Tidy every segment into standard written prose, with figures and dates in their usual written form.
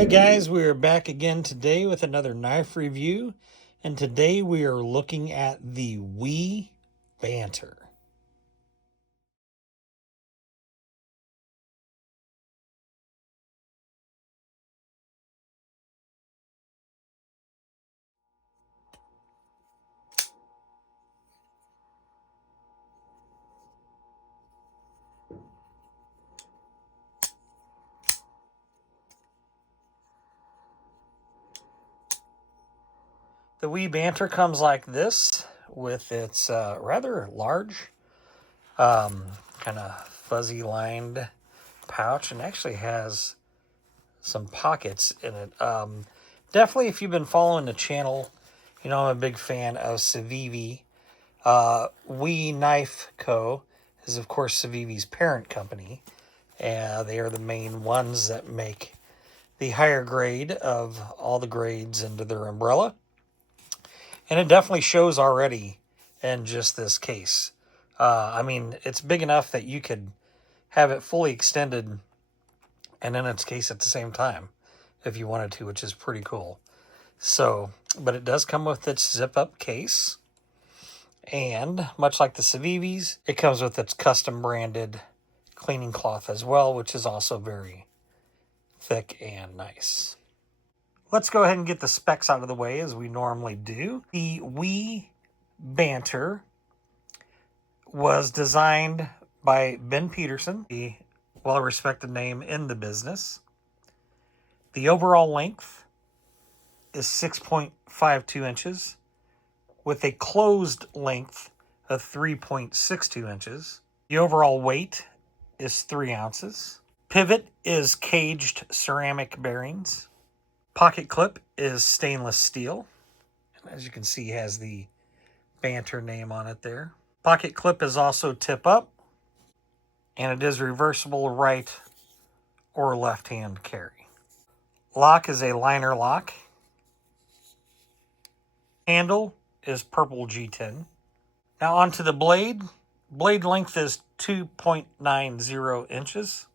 Hey guys, we are back again today with another knife review, and today we are looking at the Banter. The Banter comes like this with its rather large, kind of fuzzy lined pouch, and actually has some pockets in it. Definitely, if you've been following the channel, you know I'm a big fan of Civivi. Knife Co. is, of course, Civivi's parent company. They are the main ones that make the higher grade of all the grades into their umbrella. And it definitely shows already in just this case. I mean, it's big enough that you could have it fully extended and in its case at the same time if you wanted to, which is pretty cool. So, but it does come with its zip-up case. And much like the Civivis, it comes with its custom branded cleaning cloth as well, which is also very thick and nice. Let's go ahead and get the specs out of the way as we normally do. The Banter was designed by Ben Peterson, a well-respected name in the business. The overall length is 6.52 inches with a closed length of 3.62 inches. The overall weight is 3 ounces. Pivot is caged ceramic bearings. Pocket clip is stainless steel. And as you can see, has the Banter name on it there. Pocket clip is also tip up, and it is reversible right or left hand carry. Lock is a liner lock. Handle is purple G10. Now onto the blade. Blade length is 2.90 inches.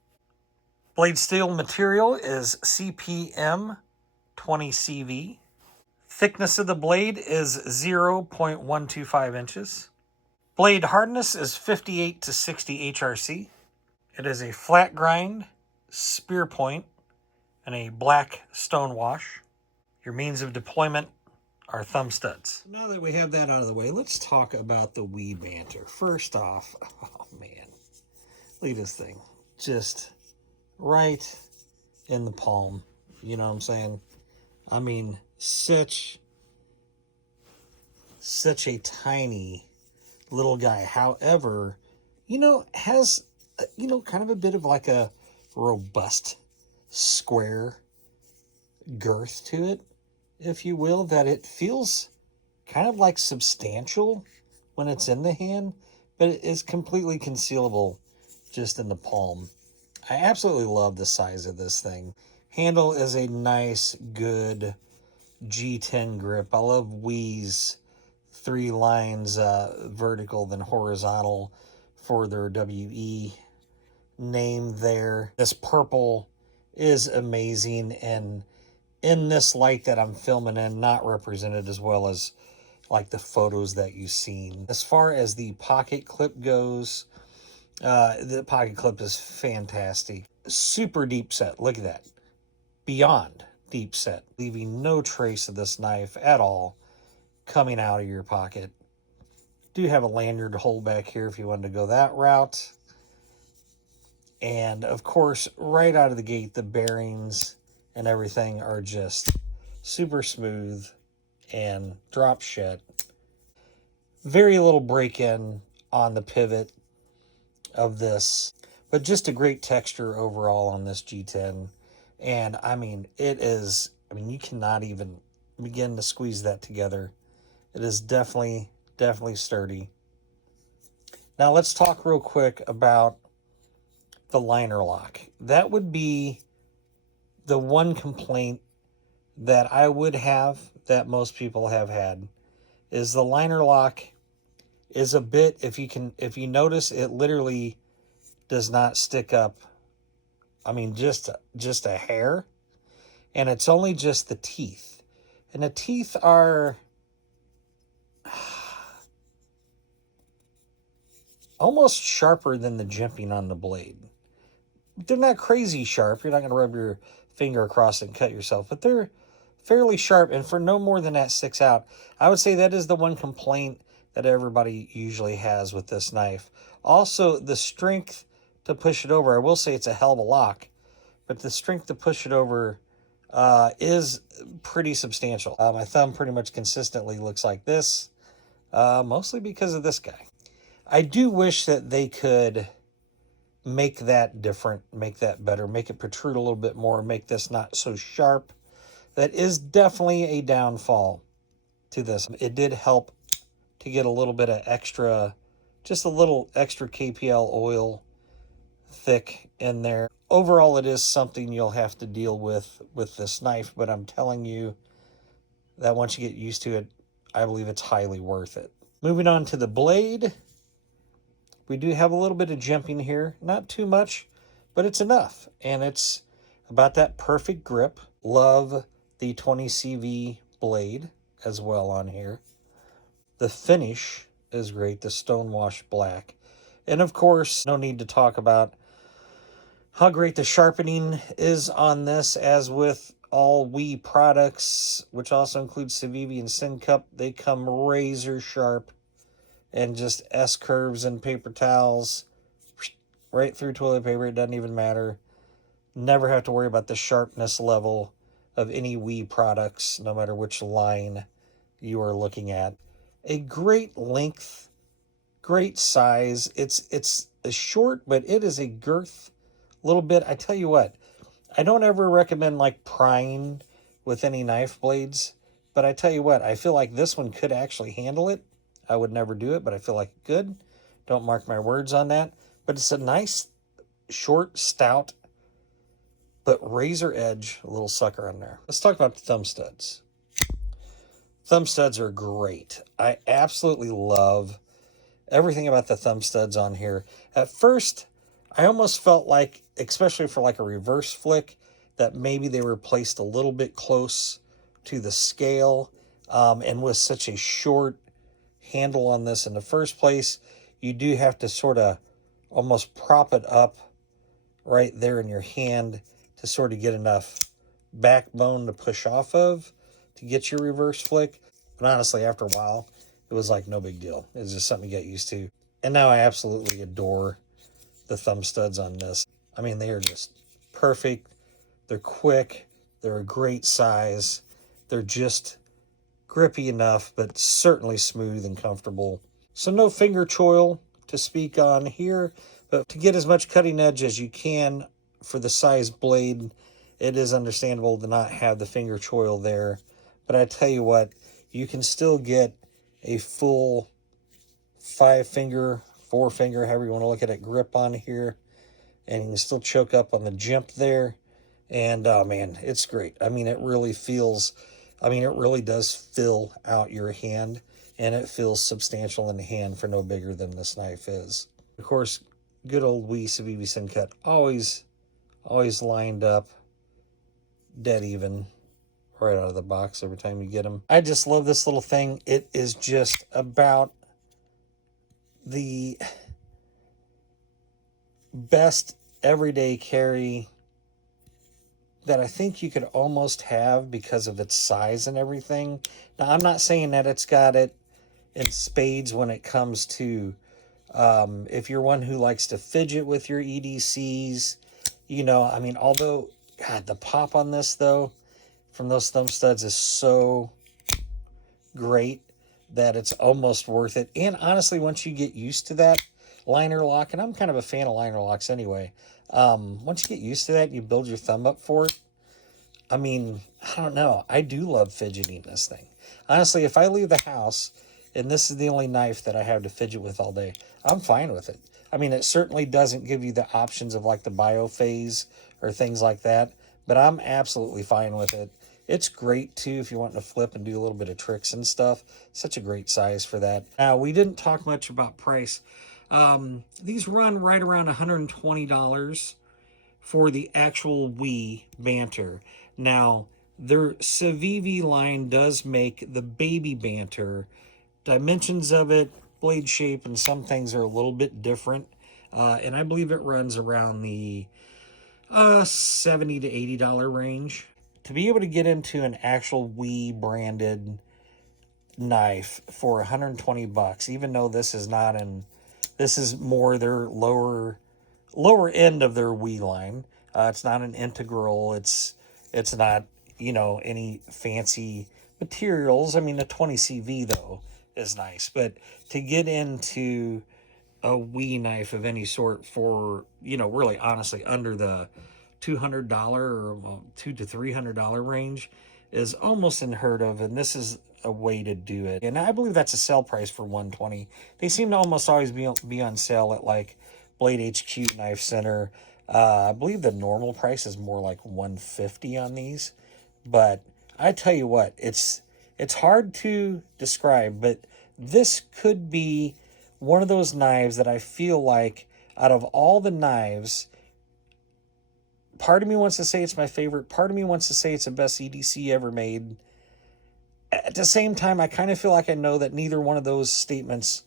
Blade steel material is CPM 20CV. Thickness of the blade is 0.125 inches. Blade hardness is 58 to 60 HRC. It is a flat grind, spear point, and a black stone wash. Your means of deployment are thumb studs. Now that we have that out of the way, let's talk about the Banter. First off, oh man, look at this thing. Just right in the palm. You know what I'm saying? I mean, such a tiny little guy. However, has, kind of a bit of like a robust square girth to it, if you will, that it feels kind of like substantial when it's in the hand, but it is completely concealable just in the palm. I absolutely love the size of this thing. Handle is a nice, good G10 grip. I love Wee's 3 lines vertical then horizontal for their WE name there. This purple is amazing, and in this light that I'm filming in, not represented as well as like the photos that you've seen. As far as the pocket clip goes, the pocket clip is fantastic. Super deep set. Look at that. Beyond deep set. Leaving no trace of this knife at all coming out of your pocket. Do have a lanyard to hold back here if you wanted to go that route. And of course, right out of the gate, the bearings and everything are just super smooth and drop shit. Very little break-in on the pivot of this, but just a great texture overall on this G10. And I mean, you cannot even begin to squeeze that together. It is definitely sturdy. Now let's talk real quick about the liner lock. That would be the one complaint that I would have, that most people have had, is the liner lock is a bit, if you notice, it literally does not stick up. I mean, just a hair. and it's only just the teeth. And the teeth are almost sharper than the jimping on the blade. They're not crazy sharp. You're not going to rub your finger across it and cut yourself, but they're fairly sharp, and for no more than that sticks out. I would say that is the one complaint that everybody usually has with this knife. Also, the strength to push it over. I will say it's a hell of a lock, but the strength to push it over is pretty substantial. My thumb pretty much consistently looks like this, mostly because of this guy. I do wish that they could make that different, make that better, make it protrude a little bit more, make this not so sharp. That is definitely a downfall to this. It did help to get a little bit of extra, just a little extra KPL oil thick in there. Overall, it is something you'll have to deal with this knife, but I'm telling you that once you get used to it, I believe it's highly worth it. Moving on to the blade. We do have a little bit of jimping here. Not too much, but it's enough. And it's about that perfect grip. Love the 20CV blade as well on here. The finish is great, the stonewash black. And of course, no need to talk about how great the sharpening is on this. As with all WE products, which also includes Civivi and Syncup, they come razor sharp. And just S-curves and paper towels right through toilet paper. It doesn't even matter. Never have to worry about the sharpness level of any WE products, no matter which line you are looking at. A great length, great size. It's a short, but it is a girth little bit. I tell you what, I don't ever recommend like prying with any knife blades, but I tell you what, I feel like this one could actually handle it. I would never do it, but I feel like it could. Don't mark my words on that. But it's a nice, short, stout, but razor edge little sucker on there. Let's talk about the thumb studs. Thumb studs are great. I absolutely love everything about the thumb studs on here. At first, I almost felt like, especially for like a reverse flick, that maybe they were placed a little bit close to the scale. And with such a short handle on this in the first place, you do have to sort of almost prop it up right there in your hand to sort of get enough backbone to push off of to get your reverse flick. But honestly, after a while, it was like no big deal. It's just something you get used to. And now I absolutely adore the thumb studs on this. I mean, they are just perfect. They're quick. They're a great size. They're just grippy enough, but certainly smooth and comfortable. So no finger choil to speak on here, but to get as much cutting edge as you can for the size blade, it is understandable to not have the finger choil there. But I tell you what, you can still get a full 5-finger, 4-finger, however you want to look at it, grip on here, and you can still choke up on the jimp there. And oh man, it's great. I mean, it really feels, I mean, it really does fill out your hand, and it feels substantial in the hand for no bigger than this knife is. Of course, good old WE Civivi Syncut, always lined up, dead even, right out of the box every time you get them. I just love this little thing. It is just about the best everyday carry that I think you could almost have because of its size and everything. Now, I'm not saying that it's got it in spades when it comes to, if you're one who likes to fidget with your EDCs, you know, I mean, although, God, the pop on this, though, from those thumb studs is so great that it's almost worth it. And honestly, once you get used to that liner lock, and I'm kind of a fan of liner locks anyway, once you get used to that, you build your thumb up for it. I mean, I don't know. I do love fidgeting this thing. Honestly, if I leave the house and this is the only knife that I have to fidget with all day, I'm fine with it. I mean, it certainly doesn't give you the options of like the biophase or things like that, but I'm absolutely fine with it. It's great too if you want to flip and do a little bit of tricks and stuff. Such a great size for that. Now, we didn't talk much about price. These run right around $120 for the actual WE Banter. Now, their Civivi line does make the baby Banter. Dimensions of it, blade shape, and some things are a little bit different. And I believe it runs around the $70 to $80 range. To be able to get into an actual WE branded knife for 120 bucks, even though this is not in, this is more their lower end of their WE line. It's not an integral. It's not, you know, any fancy materials. I mean, the 20CV though is nice, but to get into a WE knife of any sort for, you know, really honestly under the $200 or $200 to $300 range is almost unheard of, and this is a way to do it. And I believe that's a sell price for 120. They seem to almost always be on sale at like Blade HQ, Knife Center. I believe the normal price is more like 150 on these, but I tell you what, it's hard to describe, but this could be one of those knives that I feel like out of all the knives, part of me wants to say it's my favorite. Part of me wants to say it's the best EDC ever made. At the same time, I kind of feel like I know that neither one of those statements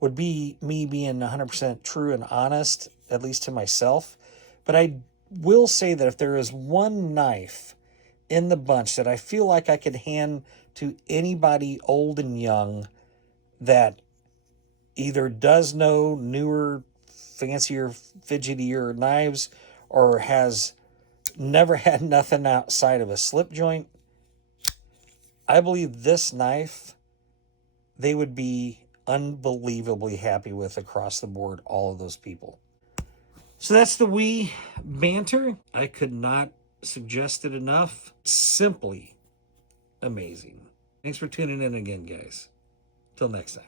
would be me being 100% true and honest, at least to myself. But I will say that if there is one knife in the bunch that I feel like I could hand to anybody old and young that either does know newer, fancier, fidgetier knives or has never had nothing outside of a slip joint, I believe this knife they would be unbelievably happy with across the board, all of those people. So that's the WE Banter. I could not suggest it enough. Simply amazing. Thanks for tuning in again, guys. Till next time.